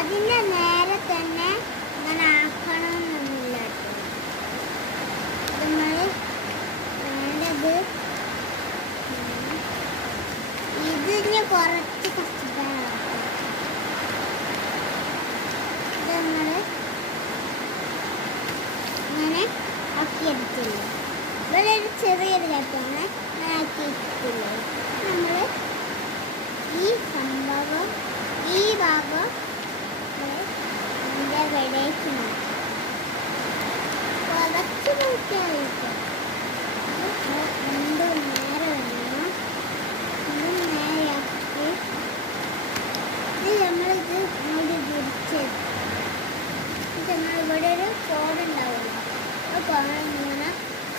ഇതിന്റെ നേരെ തന്നെ ഇങ്ങനെ ആക്കണമെന്നൊന്നുമില്ല നമ്മൾ വേണ്ടത് ഇതിന് കുറച്ച് കഷ്ടപ്പാടാണ് നമ്മൾ ഇങ്ങനെ ആക്കിയെടുത്തില്ല? ഇവിടെ ഒരു ചെറിയൊരു കട്ടാണ് ആക്കിയിട്ടില്ല മാറ്റും കുറച്ച് നോക്കിയാൽ എന്തോ നേരെ വേണം ഇത് നേരെയാക്കി ഇത് നമ്മളിത് ഇങ്ങോട്ട് തിരിച്ച് ഇത് നമ്മൾ ഇവിടെ ഒരു കോഡ് ഉണ്ടാവുമല്ലോ. ആ കോഡ് ഇങ്ങനെ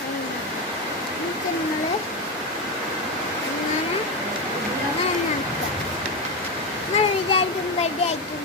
എന്നിട്ട് നമ്മൾ അങ്ങനെ അങ്ങനെ ആക്കുക നമ്മൾ വിചാരിക്കും ബെഡ് ആയിരിക്കും